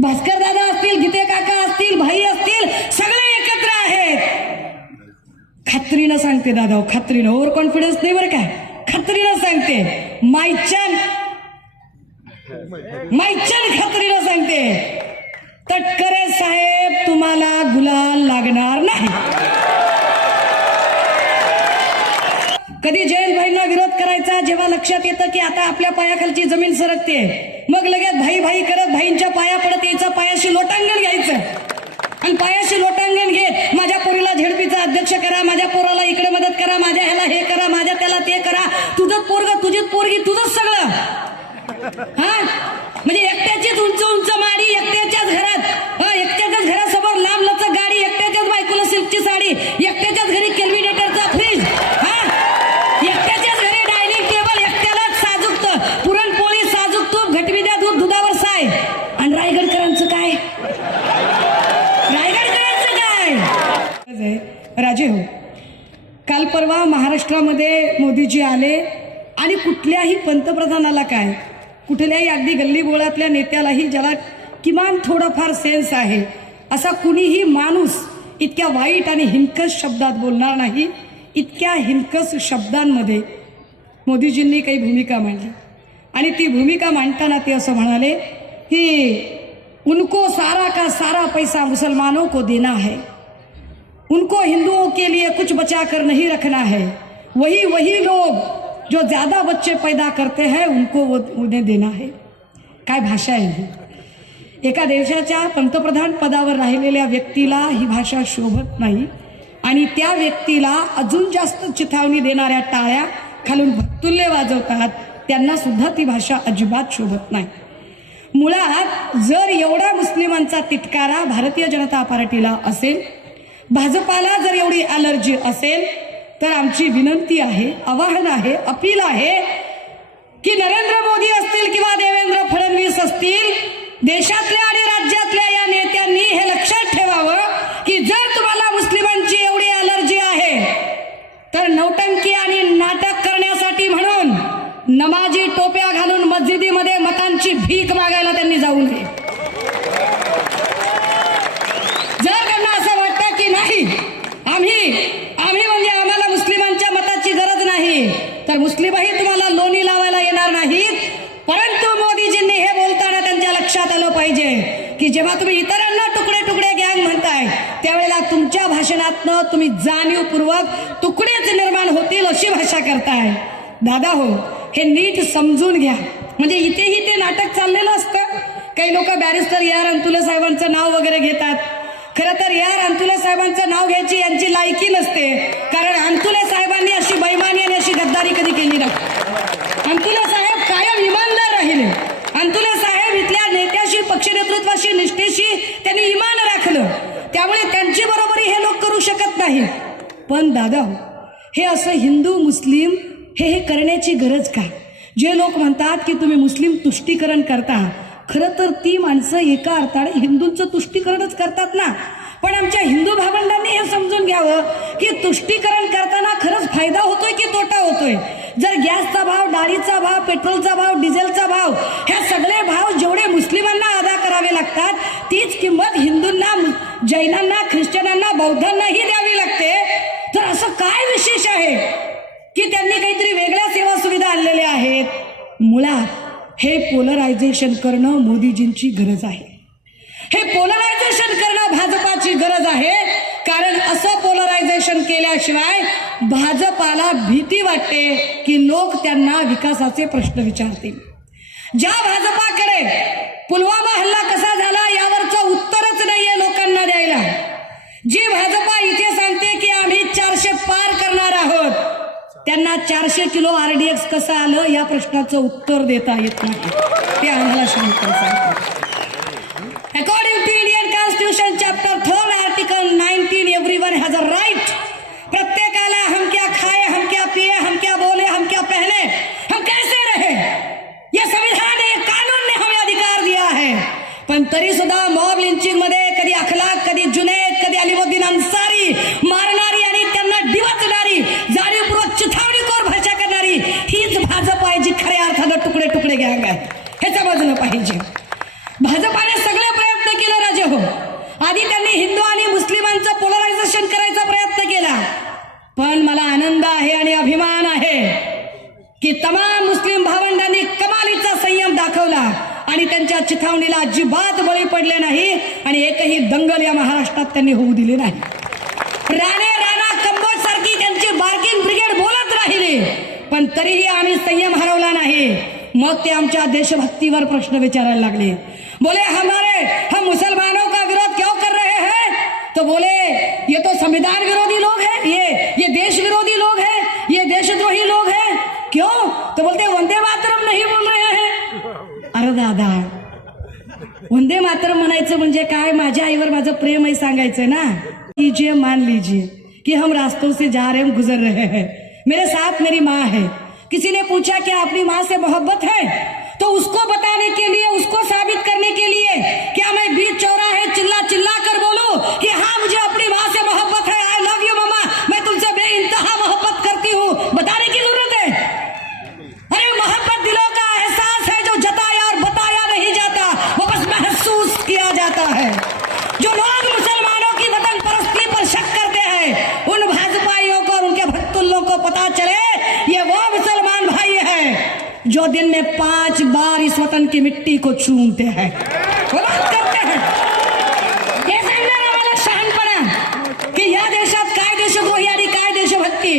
भास्कर दादा असतील गीते काका असतील भाई असतील सगळे एकत्र आहेत. खात्रीनं सांगते दादा हो, खात्रीनं. ओव्हर कॉन्फिडन्स नाही बरं का? खात्रीनं सांगते. मायचन मायचन खात्रीनं सांगते. तटकरे साहेब तुम्हाला गुलाल लागणार नाही. कधी जयंतभाईंना विरोध करायचा जेव्हा लक्षात येतं की आता आपल्या पायाखालची जमीन सरकते. मग लगेच भाई भाई करत भाईंच्या पाया पडत यायचं पायाशी लोटांगण घ्यायचं. आणि पायाशी लोटांगण घेत माझ्या पोरीला झेडपीचा अध्यक्ष करा माझ्या पोराला इकडे मदत करा माझ्या ह्याला हे करा माझ्या त्याला ते करा. तुझं पोरग तुझीच पोरगी तुझंच सगळं. हा? म्हणजे एकट्याचीच उंच उंच परवा महाराष्ट्रामध्ये मोदीजी आले आणि कुठल्याही पंतप्रधानाला काय कुठल्याही अगदी गल्लीबोळातल्या नेत्यालाही ज्याला किमान थोडाफार सेन्स आहे. असा कुणीही माणूस इतक्या वाईट आणि हिंकस शब्दात बोलणार नाही इतक्या हिंकस शब्दांमध्ये. मोदीजींनी काही भूमिका मांडली. आणि ती भूमिका मांडताना ते असं म्हणाले की उनको सारा का सारा पैसा मुसलमानों को देना है. उनको हिंदुओं के लिए कुछ बचा कर नहीं रखना है। वही वही लोग जो ज्यादा बच्चे पैदा करते हैं उनको वो उन्हें देना है। काय भाषा आहे ही? एका देशाच्या पंतप्रधान पदावर राहिलेल्या व्यक्तीला ही भाषा शोभत नाही आणि त्या व्यक्तीला अजून जास्त चिथावणी देणाऱ्या टाळ्या खालून भक्तुल्य वाजवतात त्यांना सुद्धा ती भाषा अजिबात शोभत नाही. मुळात जर एवढा मुस्लिमांचा तिटकारा भारतीय जनता पार्टीला असेल भाजपाला जर एवढी अलर्जी असेल तर आमची विनंती आहे आवाहन आहे अपील आहे की नरेंद्र मोदी असतील किंवा देवेंद्र फडणवीस असतील देशातल्या आणि राज्यातल्या या नेत्यांनी हे लक्षात ठेवावं की जर तुम्हाला मुस्लिमांची एवढी अलर्जी आहे तर नौटंकी आणि नाटक करण्यासाठी म्हणून नमाजी टोप्या घालून मस्जिदीमध्ये मतांची भीक मागायला त्यांनी जाऊ नये जर त्यांना असं वाटतं की नाही आम्ही आम्ही म्हणजे आम्हाला मुस्लिमांच्या मताची गरज नाही तर मुस्लिमही तुम्हाला लोणी लावायला येणार नाहीत परंतु मोदीजींनी हे बोलताना त्यांच्या लक्षात आलं पाहिजे की जेव्हा तुम्ही इतरांना तुकडे तुकडे गँग म्हणताय त्यावेळेला तुमच्या भाषणातनं तुम्ही जाणीवपूर्वक तुकडेच निर्माण होतील अशी भाषा करताय. दादा हो हे नीट समजून घ्या. म्हणजे इथेही ते नाटक चाललेलं असतं. काही लोक बॅरिस्टर यार अंतुले साहेबांचं नाव वगैरे घेतात. खरं तर यार अंतुले साहेबांचं नाव घ्यायची यांची लायकी नसते. कारण अंतुले साहेबांनी अशी बैमानी आणि अशी गद्दारी कधी केली नाही. अंतुले साहेब कायम इमानदार राहिले अंतुले साहेब इथल्या नेत्याशी पक्ष नेतृत्वाशी निष्ठेशी त्यांनी इमान राखलं. त्यामुळे त्यांची बरोबरी हे लोक करू शकत नाही पण दादा हो, हे असं हिंदू मुस्लिम हे हे करण्याची गरज काय? जे लोक म्हणतात की तुम्ही मुस्लिम तुष्टीकरण करता खरं तर ती माणसं एका अर्थाने हिंदूंचं तुष्टीकरणच करतात ना? पण आमच्या हिंदू भावंडांनी हे समजून घ्यावं की तुष्टीकरण करताना खरंच फायदा होतोय की तोटा होतोय? जर गॅसचा भाव डाळीचा भाव पेट्रोलचा भाव डिझेलचा भाव ह्या जैनांना ख्रिश्चनांना बौद्धांनाही द्यावी लागते. तर असं काय विशेष आहे की त्यांनी काहीतरी वेगळ्या सेवा सुविधा आणलेल्या आहेत? मुळात हे पोलरायझेशन करणं मोदीजींची गरज आहे. हे पोलरायझेशन करणं भाजपाची गरज आहे. कारण असं पोलरायझेशन केल्याशिवाय भाजपाला भीती वाटते की लोक त्यांना विकासाचे प्रश्न विचारतील. ज्या भाजपाकडे पुलवामा हल्ला कसा झाला यावरचं जी भाजपा इथे सांगते की आम्ही चारशे पार करणार आहोत. त्यांना चारशे किलो आरडीएक्स कसं आलं या प्रश्नाचं उत्तर देता येत नाही. ते आम्हाला शंकर सांगतात. According to Indian Constitution, chapter 3, article 19, everyone has a right. प्रत्येकाला हम क्या खाए हम क्या पिए हम क्या बोले हम क्या पहने हम कैसे रहे? ये संविधान ने कानून ने हमें अधिकार दिया है. पण तरी सुद्धा मॉब लिंचिंगमध्ये अजिबात बळी पडले नाही आणि एकही दंगल या महाराष्ट्रात त्यांनी होऊ दिली नाही. राणे राणा कंबोज सारखी त्यांची बार्किंग ब्रिगेड बोलत राहिली. पण तरीही आम्ही संयम हरवला नाही. मग ते आमच्या देशभक्तीवर प्रश्न विचारायला लागले. बोले हमारे हम मुसलमानों का विरोध क्यों कर रहे हैं? तो बोले ये तो संविधान विरोधी लोग हैं ये ये देश विरोधी लोग हैं ये देशद्रोही लोग हैं। क्यों? तो बोलते वंदे मातरम नहीं बोल रहे हैं। अरे दादा वंदे मात्र म्हणायचं म्हणजे काय? माझ्या आईवर माझं प्रेम आहे सांगायचं ना? लीजिए मान लीजिए कि हम रास्तों से जा रहे हम गुजर रहे हैं. मेरे साथ मेरी माँ है. किसी ने पूछा कि अपनी माँ से मोहब्बत है? तो उसको बताने के लिए उसको साबित करने के लिए क्या मैं बीच चौराहे चिल्ला चिल्ला कर बोल जो दिन में पांच बार इस वतन की मिट्टी को चूमते हैं। करते हैं। हे सांगणार शहाणपणा की या देशात काय देशद्रोही आणि काय देशभक्ती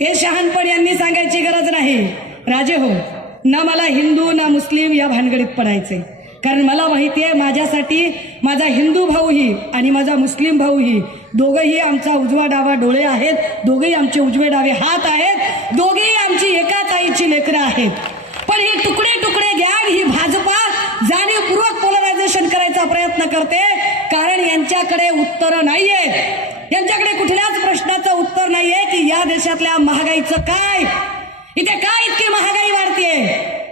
हे शहाणपण यांनी सांगायची गरज नाही। राजे हो ना मला हिंदू ना मुस्लिम या भानगडीत पडायचे। कारण मला माहिती आहे माझ्यासाठी माझा हिंदू भाऊही आणि माझा मुस्लिम भाऊही दोघंही आमचा उजवा डावा डोळे आहेत दोघेही आमचे उजवे डावे हात आहेत दोघेही आमची एका ताईची लेकरं आहेत। पण हे तुकडे तुकडे गॅग ही भाजपा जाणीवपूर्वक पोलरायझेशन करायचा प्रयत्न करते. कारण यांच्याकडे उत्तर नाहीये. यांच्याकडे कुठल्याच प्रश्नाचं उत्तर नाहीये की या देशातल्या महागाईचं काय. इथे काय इतकी महागाई वाढतीये?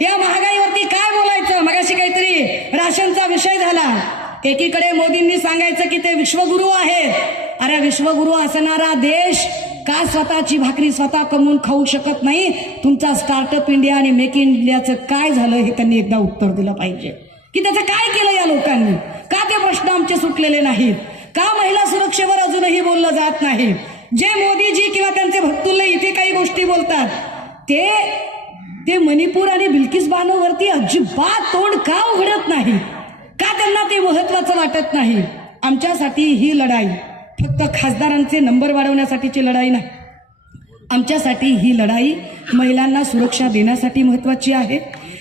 या महागाईवरती काय बोलायचं? मगाशी काहीतरी राशनचा विषय झाला. एकीकडे मोदींनी सांगायचं की ते विश्वगुरु आहेत. अरे विश्वगुरु असणारा देश का स्वतःची भाकरी स्वतः कमवून खाऊ शकत नाही? तुमचा स्टार्टअप इंडिया आणि मेक इन इंडियाचं काय झालं हे त्यांनी एकदा उत्तर दिलं पाहिजे. की त्याचं काय केलं या लोकांनी? का ते प्रश्न आमचे सुटलेले नाहीत? का महिला सुरक्षेवर अजूनही बोललं जात नाही? जे मोदीजी किंवा त्यांचे भक्तुल्ले इथे काही गोष्टी बोलतात ते ते मणिपूर आणि बिल्किस बानोवरती अजिबात तोंड का उघडत नाही? का त्यांना ते महत्वाचं वाटत नाही? आमच्यासाठी ही लढाई फक्त खासदारांचे नंबर वाढवण्यासाठीची लढाई नाही. आमच्यासाठी ही लढाई महिलांना सुरक्षा देण्यासाठी महत्वाची आहे.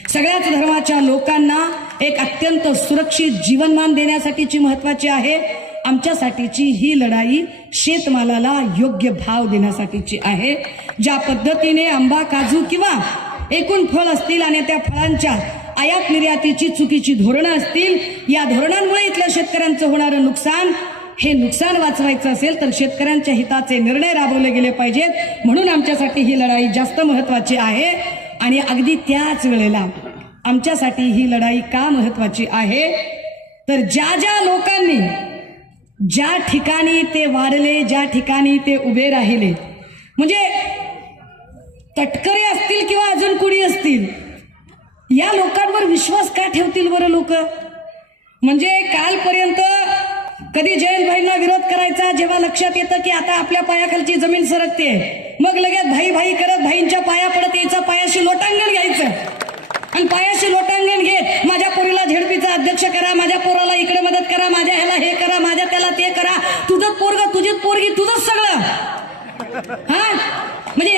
सगळ्याच धर्माच्या लोकांना एक अत्यंत सुरक्षित जीवनमान देण्यासाठीची महत्वाची आहे. आमच्यासाठीची ही लढाई शेतमालाला योग्य भाव देण्यासाठीची आहे. ज्या पद्धतीने आंबा काजू किंवा एकूण फळ असतील आणि त्या फळांच्या आयात निर्यातीची चुकीची धोरणं असतील या धोरणांमुळे इथल्या शेतकऱ्यांचं होणारं नुकसान हे नुकसान वाचवायचं असेल तर शेतकऱ्यांच्या हिताचे निर्णय राबवले गेले पाहिजेत. म्हणून आमच्यासाठी ही लढाई जास्त महत्वाची आहे आणि अगदी त्याच वेळेला आमच्यासाठी ही लढाई का महत्वाची आहे? तर ज्या ज्या लोकांनी ज्या ठिकाणी ते वाढले ज्या ठिकाणी ते उभे राहिले म्हणजे तटकरे असतील किंवा अजून कुणी असतील या लोकांवर विश्वास का ठेवतील बरं लोक? म्हणजे कालपर्यंत कधी जयंतभाईंना विरोध करायचा जेव्हा लक्षात येतं की आता आपल्या पायाखालची जमीन सरकते. मग लगेच भाई भाई करत भाईंच्या पाया पडत यायचं पायाशी लोटांगण घ्यायचं. आणि पायाशी लोटांगण घेत माझ्या पोरीला झेडपीचा अध्यक्ष करा माझ्या पोराला इकडे मदत करा माझ्या ह्याला हे करा माझ्या त्याला ते करा. तुझं पोरग तुझीच पोरगी तुझंच सगळं. हा? म्हणजे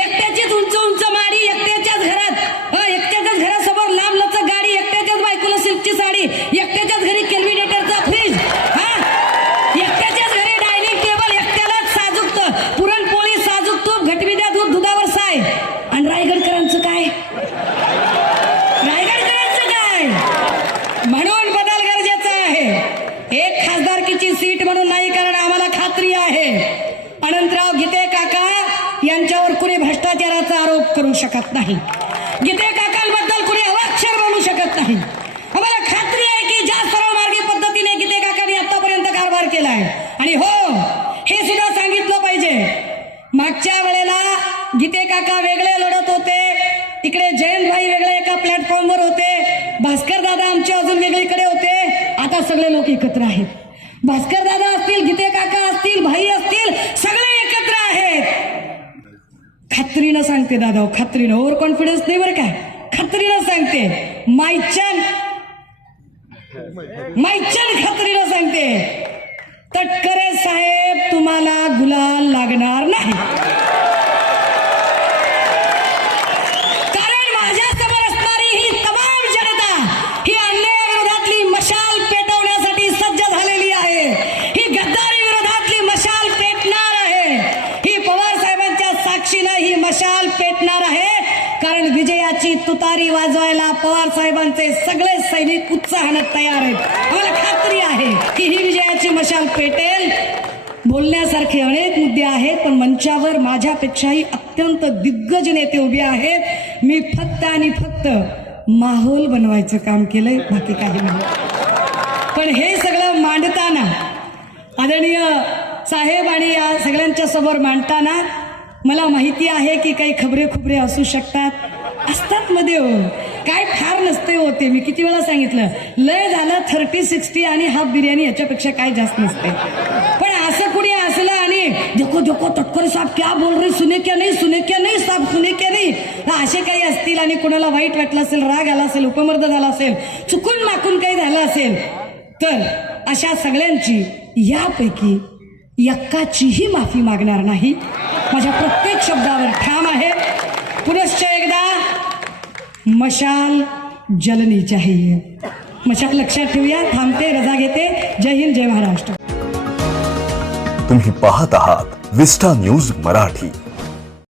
म्हणू शकत नाही. गीते काकांबद्दल कुणी अवाक्षर म्हणू शकत नाही. आम्हाला खात्री आहे की ज्या सरळ मार्गी पद्धतीने गीते काकांनी आतापर्यंत कारभार केलाय. आणि हो हे सुद्धा सांगितलं पाहिजे. मागच्या वेळेला गीते काका वेगळे लढत होते. तिकडे जयंत भाई वेगळे एका प्लॅटफॉर्मवर होते. भास्कर दादा आमचे अजून वेगळीकडे होते. आता सगळे लोक एकत्र आहेत. भास्कर दादा असतील गीते काका असतील भाई असतील सगळे खात्रीनं सांगते दादा हो, खात्रीनं. ओव्हर कॉन्फिडन्स नाही बरं काय. खात्रीनं सांगते. मायचन मायचन खात्रीनं सांगते. तटकरे साहेब तुम्हाला गुलाल लागणार नाही. तुतारी वाजवायला पवार साहेबांचे सगळे सैनिक उत्साहानं तयार आहेत. आम्हाला खात्री आहे की ही विजयाची मशाल पेटेल बोलण्यासारखे अनेक मुद्दे आहेत पण मंचावर माझ्यापेक्षाही अत्यंत दिग्गज नेते उभे आहेत. मी फक्त आणि फक्त माहोल बनवायचं काम केलंय बाकी काही नाही. पण हे सगळं मांडताना आदरणीय साहेब आणि या सगळ्यांच्या समोर मांडताना मला माहिती आहे की काही खबरे खुबरे असू शकतात. असतात मध्ये हो. काय फार नसते होते मी किती वेळा सांगितलं लय झालं थर्टी सिक्स्टी आणि हाफ बिर्याणी याच्यापेक्षा काय जास्त नसते पण असं कुणी असलं आणि देखो देखो तटकर साहेब क्या बोल रहे सुने क्या नाही सुने क्या नाही साहेब सुने क्या नाही? असे काही असतील आणि कोणाला वाईट वाटलं असेल राग आला असेल उपमर्द झाला असेल चुकून माकून काही झालं असेल तर अशा सगळ्यांची यापैकी यक्काचीही माफी मागणार नाही. माझ्या प्रत्येक शब्दावर ठाम आहे. पुनश्च एकदा मशाल जलनी चाहिए। मशाल लक्षात ठेवूया थांबते रजा घेते. जय हिंद जय महाराष्ट्र. तुम्ही पाहत आहात विस्टा न्यूज मराठी.